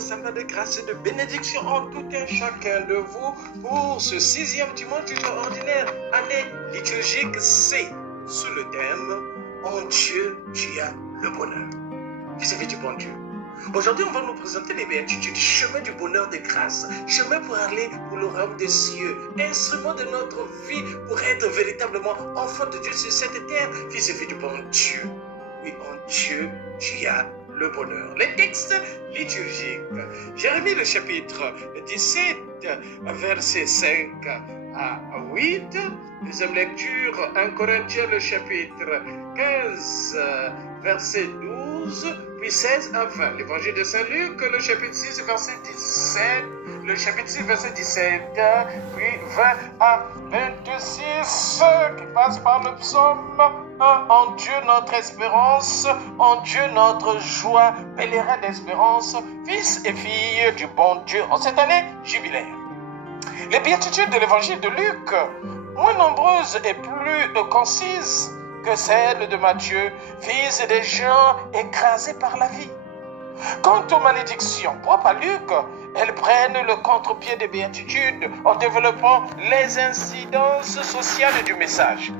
ensemble de grâce et de bénédiction en tout un chacun de vous pour ce 6e dimanche du temps ordinaire, année liturgique C, sous le thème « En Dieu, tu as le bonheur ». Vis-à-vis du bon Dieu. Aujourd'hui, on va nous présenter les béatitudes, chemin du bonheur de grâce, chemin pour aller pour le royaume des cieux, instrument de notre vie pour être véritablement enfant de Dieu sur cette terre, vis-à-vis du bon Dieu. Oui, en Dieu, tu as le bonheur. Les textes liturgiques. Jérémie, le chapitre 17, verset 5 à 8. Deuxième lecture, 1 Corinthiens, le chapitre 15, verset 12, puis 16 à 20. L'évangile de Saint-Luc, le chapitre 6, verset 17, le chapitre 6, verset 17, puis 20 à 26, qui passe par le psaume. En Dieu notre espérance, en Dieu notre joie, pèlerin d'espérance, fils et filles du bon Dieu en cette année jubilaire. Les béatitudes de l'évangile de Luc, moins nombreuses et plus concises que celles de Matthieu, visent des gens écrasés par la vie. Quant aux malédictions propres à Luc, elles prennent le contre-pied des béatitudes en développant les incidences sociales du message.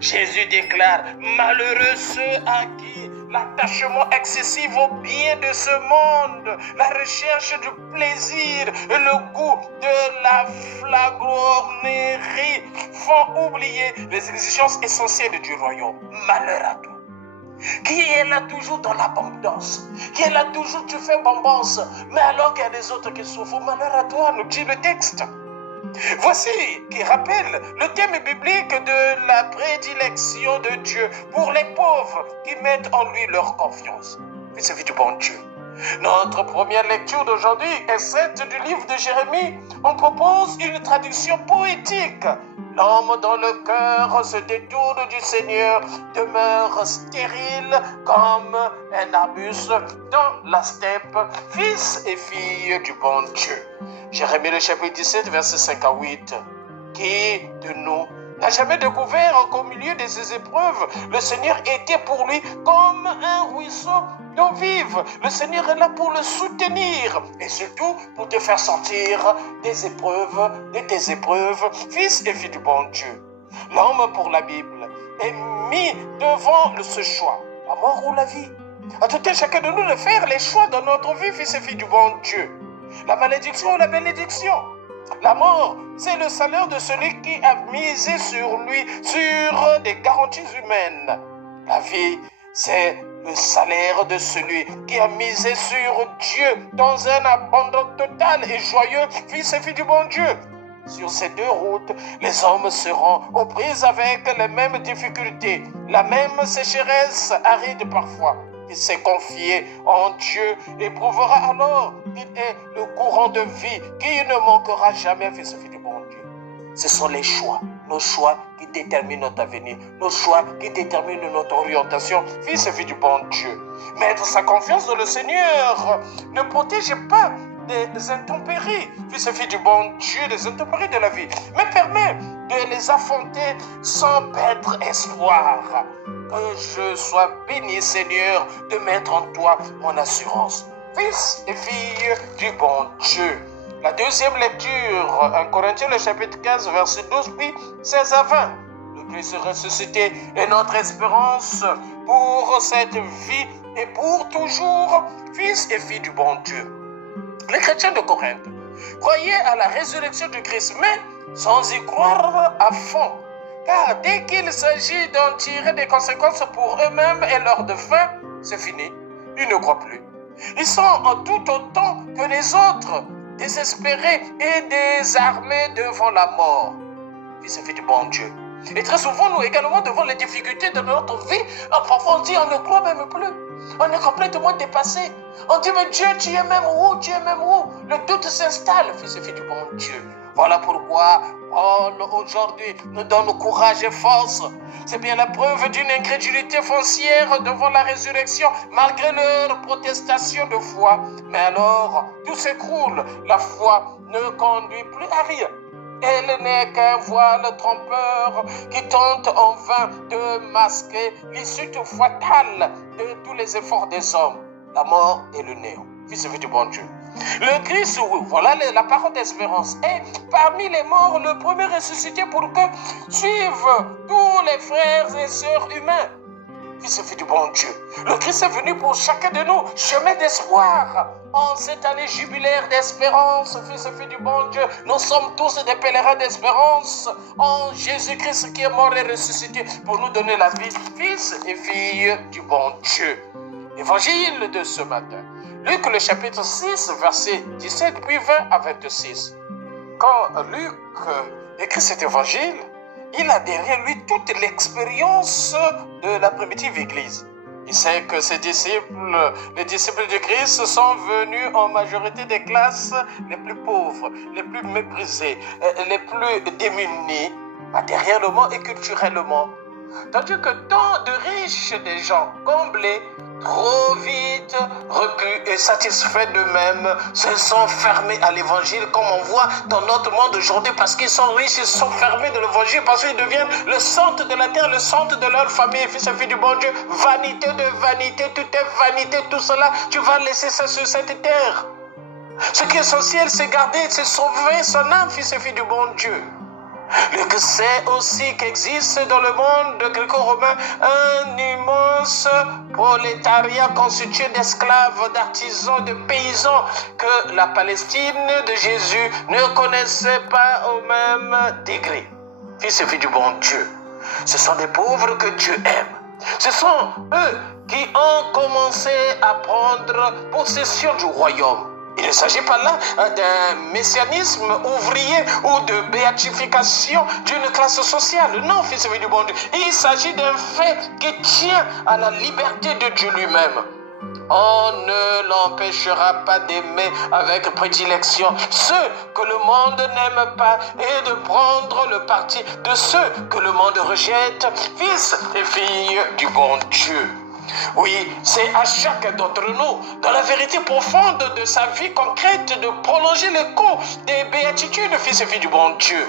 Jésus déclare « Malheureux ceux à qui l'attachement excessif au bien de ce monde, la recherche du plaisir et le goût de la flagornerie font oublier les exigences essentielles du royaume. Malheur à toi. Qui est là toujours dans l'abondance, qui est là toujours tu fais bombance, mais alors qu'il y a des autres qui souffrent. Malheur à toi, nous dit le texte. Voici qui rappelle le thème biblique de la prédilection de Dieu pour les pauvres qui mettent en lui leur confiance. Vis-à-vis du bon Dieu. Notre première lecture d'aujourd'hui est celle du livre de Jérémie. On propose une traduction poétique. L'homme dont le cœur se détourne du Seigneur demeure stérile comme un arbuste dans la steppe, fils et fille du bon Dieu. Jérémie le chapitre 17, verset 5 à 8. Qui de nous n'a jamais découvert qu'au milieu de ses épreuves, le Seigneur était pour lui comme un ruisseau d'eau vive. Le Seigneur est là pour le soutenir et surtout pour te faire sortir des épreuves, de tes épreuves, fils et fille du bon Dieu. L'homme pour la Bible est mis devant ce choix, la mort ou la vie. À tout un chacun de nous de faire les choix dans notre vie, fils et fille du bon Dieu. La malédiction ou la bénédiction. La mort, c'est le salaire de celui qui a misé sur lui, sur des garanties humaines. La vie, c'est le salaire de celui qui a misé sur Dieu dans un abandon total et joyeux, fils et fille du bon Dieu. Sur ces deux routes, les hommes seront aux prises avec les mêmes difficultés, la même sécheresse aride parfois. Qui s'est confié en Dieu éprouvera alors qu'il est le courant de vie qui ne manquera jamais, fils et fille du bon Dieu. Ce sont les choix, nos choix qui déterminent notre avenir, nos choix qui déterminent notre orientation, fils et fille du bon Dieu. Mettre sa confiance dans le Seigneur ne protège pas des intempéries, fils et fille du bon Dieu, des intempéries de la vie, mais permet de les affronter sans perdre espoir. Que je sois béni, Seigneur, de mettre en toi mon assurance. Fils et filles du bon Dieu. La deuxième lecture, 1 Corinthiens, le chapitre 15, verset 12, puis 16 à 20. Le Christ ressuscité est notre espérance pour cette vie et pour toujours, fils et filles du bon Dieu. Les chrétiens de Corinthe croyaient à la résurrection du Christ, mais sans y croire à fond. Car dès qu'il s'agit d'en tirer des conséquences pour eux-mêmes et leurs défunts, c'est fini. Ils ne croient plus. Ils sont tout autant que les autres, désespérés et désarmés devant la mort. Fils et filles du bon Dieu. Et très souvent, nous également, devant les difficultés de notre vie, parfois on dit on ne croit même plus. On est complètement dépassé. On dit mais Dieu, tu es même où? Tu es même où? Le doute s'installe, fils et filles du bon Dieu. Voilà pourquoi Paul aujourd'hui nous donne courage et force. C'est bien la preuve d'une incrédulité foncière devant la résurrection, malgré leur protestation de foi. Mais alors, tout s'écroule. La foi ne conduit plus à rien. Elle n'est qu'un voile trompeur qui tente en vain de masquer l'issue fatale de tous les efforts des hommes, la mort et le néant. Fils et fille du bon Dieu. Le Christ, oui, voilà la parole d'espérance, est parmi les morts le premier ressuscité pour que suivent tous les frères et sœurs humains. Fils et filles du bon Dieu. Le Christ est venu pour chacun de nous, chemin d'espoir. En cette année jubilaire d'espérance, fils et filles du bon Dieu, nous sommes tous des pèlerins d'espérance en Jésus-Christ qui est mort et ressuscité pour nous donner la vie, fils et filles du bon Dieu. Évangile de ce matin. Luc le chapitre 6, versets 17, puis 20 à 26. Quand Luc écrit cet évangile, il a derrière lui toute l'expérience de la primitive Église. Il sait que ses disciples, les disciples de Christ, sont venus en majorité des classes les plus pauvres, les plus méprisées, les plus démunies, matériellement et culturellement. Tandis que tant de riches des gens comblés, trop vite repus et satisfaits d'eux-mêmes, se sont fermés à l'évangile, comme on voit dans notre monde aujourd'hui, parce qu'ils sont riches, ils sont fermés de l'évangile, parce qu'ils deviennent le centre de la terre, le centre de leur famille, fils et filles du bon Dieu. Vanité de vanité, tout est vanité, tout cela, tu vas laisser ça sur cette terre. Ce qui est essentiel, c'est garder, c'est sauver son âme, fils et filles du bon Dieu. Luc sait aussi qu'existe dans le monde gréco-romain un immense prolétariat constitué d'esclaves, d'artisans, de paysans que la Palestine de Jésus ne connaissait pas au même degré. Fils et filles du bon Dieu, ce sont des pauvres que Dieu aime. Ce sont eux qui ont commencé à prendre possession du royaume. Il ne s'agit pas là d'un messianisme ouvrier ou de béatification d'une classe sociale. Non, fils et filles du bon Dieu. Il s'agit d'un fait qui tient à la liberté de Dieu lui-même. On ne l'empêchera pas d'aimer avec prédilection ceux que le monde n'aime pas et de prendre le parti de ceux que le monde rejette, fils et filles du bon Dieu. Oui, c'est à chacun d'entre nous, dans la vérité profonde de sa vie concrète, de prolonger le cours des béatitudes, fils et filles du bon Dieu.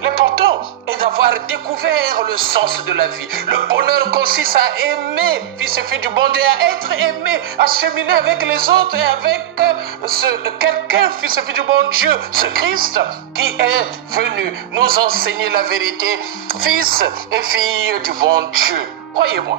L'important est d'avoir découvert le sens de la vie. Le bonheur consiste à aimer, fils et filles du bon Dieu, à être aimé, à cheminer avec les autres et avec quelqu'un, fils et filles du bon Dieu, ce Christ qui est venu nous enseigner la vérité, fils et filles du bon Dieu. Croyez-moi.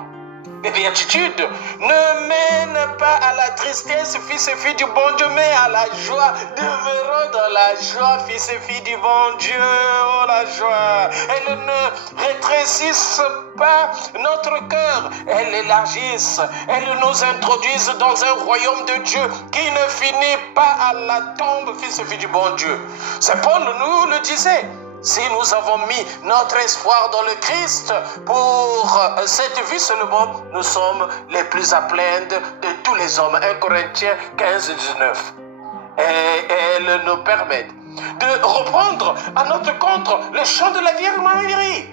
Les béatitudes ne mènent pas à la tristesse, fils et filles du bon Dieu, mais à la joie. Demeurons dans la joie, fils et filles du bon Dieu. Oh, la joie. Elles ne rétrécissent pas notre cœur. Elles l'élargissent. Elles nous introduisent dans un royaume de Dieu qui ne finit pas à la tombe, fils et filles du bon Dieu. Saint Paul nous le disait. Si nous avons mis notre espoir dans le Christ pour cette vie seulement, nous sommes les plus à plaindre de tous les hommes. 1 Corinthiens 15, 19. Et elles nous permettent de reprendre à notre compte le chant de la Vierge Marie.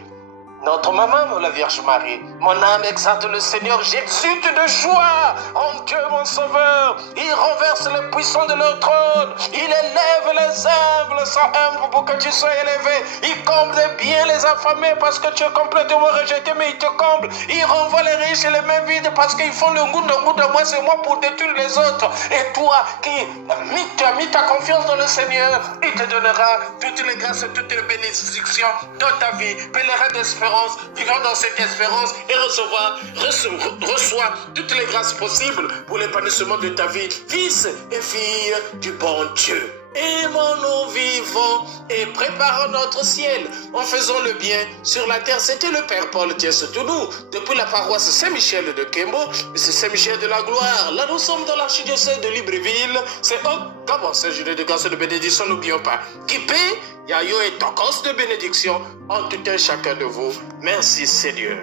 Notre maman, la Vierge Marie. Mon âme exalte le Seigneur, j'exulte de joie en Dieu mon Sauveur. Il renverse les puissants de leur trône. Il élève les humbles, sont humbles pour que tu sois élevé. Il comble bien les affamés parce que tu es complètement rejeté, mais il te comble. Il renvoie les riches et les mains vides parce qu'ils font le goût de moi, c'est moi pour détruire les autres. Et toi qui as mis ta confiance dans le Seigneur, il te donnera toutes les grâces et toutes les bénédictions dans ta vie. Pèlerin d'espérance, vivant dans cette espérance et reçois toutes les grâces possibles pour l'épanouissement de ta vie, fils et fille du bon Dieu. Aimons-nous, vivons et préparons notre ciel en faisant le bien sur la terre. C'était le Père Paul Thiès-Tounou, depuis la paroisse Saint-Michel de Kembo, c'est Saint-Michel de la Gloire. Là, nous sommes dans l'archidiocèse de Libreville. C'est un Gabon, c'est journée de grâce et de bénédiction, n'oublions pas. Kipé, Yayo et Tokos de bénédiction en tout un chacun de vous. Merci Seigneur.